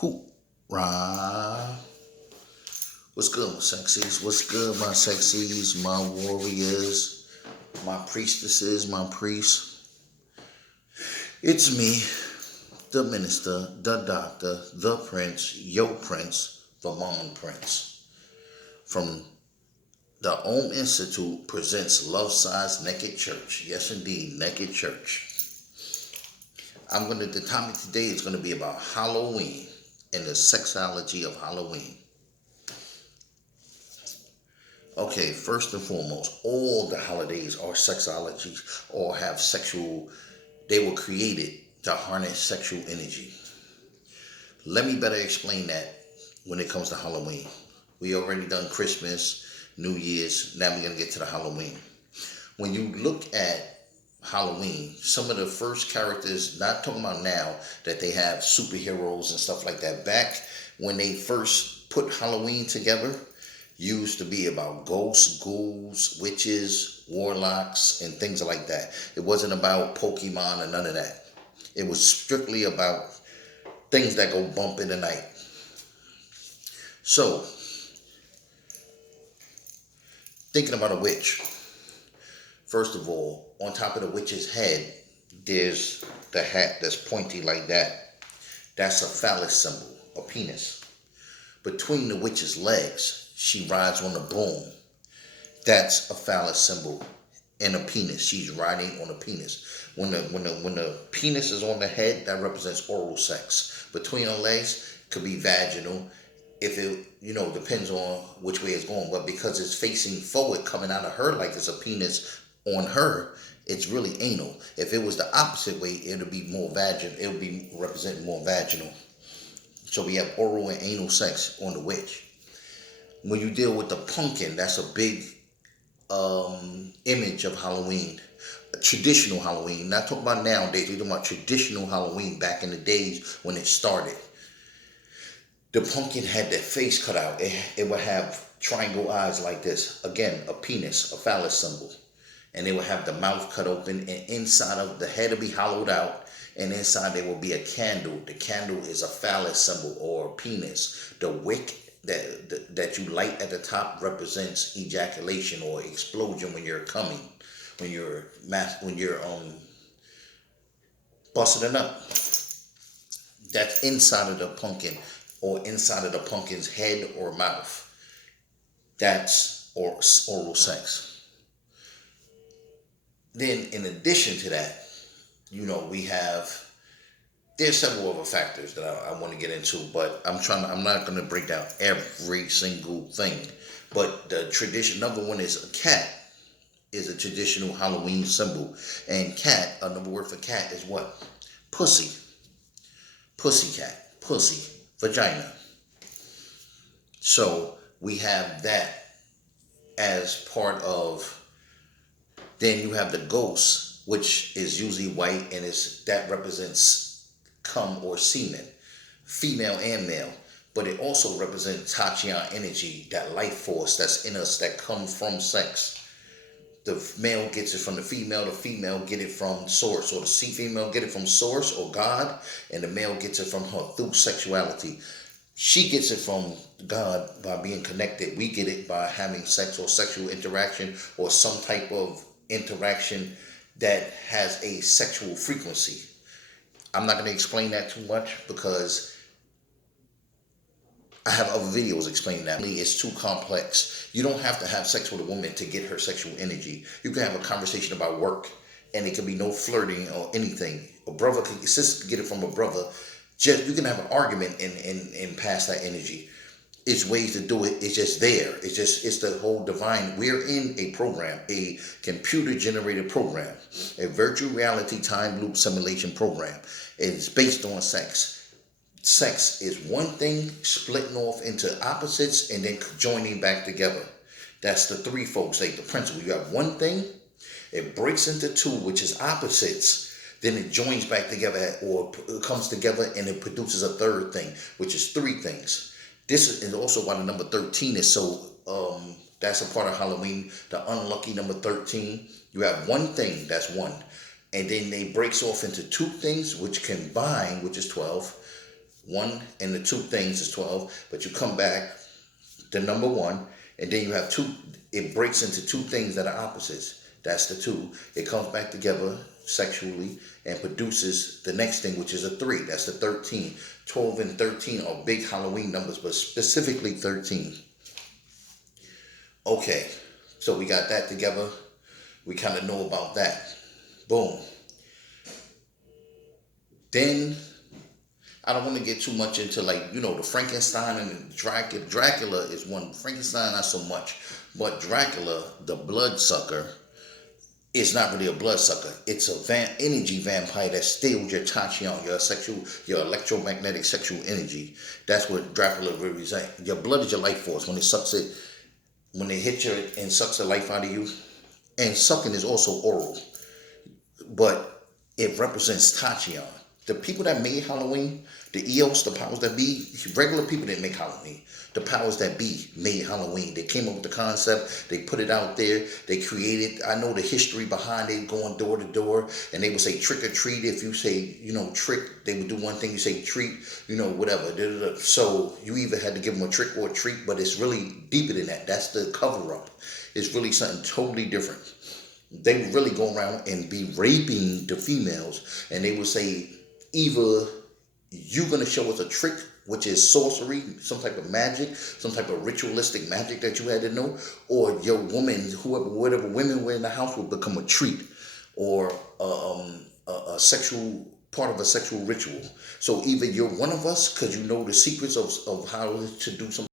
Hoorah. What's good, my sexies? What's good, my sexies, my warriors, my priestesses, my priests? It's me, the minister, the doctor, the prince, yo prince, the mom prince. From the Om Institute presents Love Size Naked Church. Yes, indeed, Naked Church. The topic today is going to be about Halloween and the sexology of Halloween. Okay, first and foremost, all the holidays are sexologies or have they were created to harness sexual energy. Let me better explain that when it comes to Halloween. We already done Christmas, New Year's, now we're going to get to the Halloween. When you look at Halloween, some of the first characters, not talking about now that they have superheroes and stuff like that, back when they first put Halloween together, used to be about ghosts, ghouls, witches, warlocks, and things like that. It wasn't about Pokemon or none of that. It was strictly about things that go bump in the night. So, thinking about a witch. First of all, on top of the witch's head, there's the hat that's pointy like that. That's a phallus symbol, a penis. Between the witch's legs, she rides on a broom. That's a phallus symbol and a penis. She's riding on a penis. When the penis is on the head, that represents oral sex. Between her legs could be vaginal. If it depends on which way it's going, but because it's facing forward, coming out of her like it's a penis on her, it's really anal. If it was the opposite way, it would be more vaginal. It would be representing more vaginal. So we have oral and anal sex on the witch. When you deal with the pumpkin, that's a big image of Halloween. Traditional Halloween. Not talking about nowadays. We're talking about traditional Halloween back in the days when it started. The pumpkin had their face cut out. It would have triangle eyes like this. Again, a penis, a phallus symbol. And they would have the mouth cut open, and inside of the head would be hollowed out, and inside there will be a candle. The candle is a phallus symbol or a penis. The wick that you light at the top represents ejaculation or explosion when you're coming, when you're busting it up. That's inside of the pumpkin or inside of the pumpkin's head or mouth. That's oral sex. Then in addition to that, there's several other factors that I want to get into, but I'm not going to break down every single thing. But the tradition, number one is a cat is a traditional Halloween symbol. And cat, another word for cat is what? Pussy. Pussycat. Pussy. Vagina. So we have that as part of. Then you have the ghost, which is usually white, and that represents cum or semen, female and male. But it also represents Tachyon energy, that life force that's in us that comes from sex. The male gets it from the female get it from source, or the female get it from source or God, and the male gets it from her through sexuality. She gets it from God by being connected. We get it by having sex or sexual interaction or some type of interaction that has a sexual frequency. I'm not going to explain that too much because I have other videos explaining that. It's too complex. You don't have to have sex with a woman to get her sexual energy. You can have a conversation about work and it can be no flirting or anything. A sister can get it from a brother. You can have an argument and pass that energy. It's ways to do it. It's just there. It's the whole divine. We're in a program, a computer generated program, a virtual reality time loop simulation program. It's based on sex. Sex is one thing splitting off into opposites and then joining back together. That's the three folks, like the principle. You have one thing, it breaks into two, which is opposites. Then it joins back together or comes together and it produces a third thing, which is three things. This is also why the number 13 is so, that's a part of Halloween, the unlucky number 13. You have one thing, that's one. And then they breaks off into two things, which combine, which is 12. One and the two things is 12, but you come back the number one, and then you have two. It breaks into two things that are opposites. That's the two. It comes back together sexually and produces the next thing, which is a three. That's the 13. 12 and 13 are big Halloween numbers, but specifically 13. Okay, so we got that together. We kind of know about that. Boom. Then I don't want to get too much into, like, the Frankenstein and Dracula. Dracula is one. Frankenstein not so much, but Dracula, the bloodsucker, is not really a bloodsucker. It's a energy vampire that steals your tachyon, your electromagnetic sexual energy. That's what Dracula represents. Your blood is your life force. When it hits you and sucks the life out of you, and sucking is also oral, but it represents tachyon. The people that made Halloween, the EOS, the powers that be, regular people didn't make Halloween. The powers that be made Halloween. They came up with the concept. They put it out there. They created. I know the history behind it, going door to door, and they would say trick or treat. If you say, trick, they would do one thing. You say treat, whatever. So you either had to give them a trick or a treat, but it's really deeper than that. That's the cover up. It's really something totally different. They would really go around and be raping the females, and they would say, either you're going to show us a trick, which is sorcery, some type of magic, some type of ritualistic magic that you had to know, or your woman, whatever women were in the house, will become a treat, or a sexual part of a sexual ritual. So either you're one of us because you know the secrets of how to do something.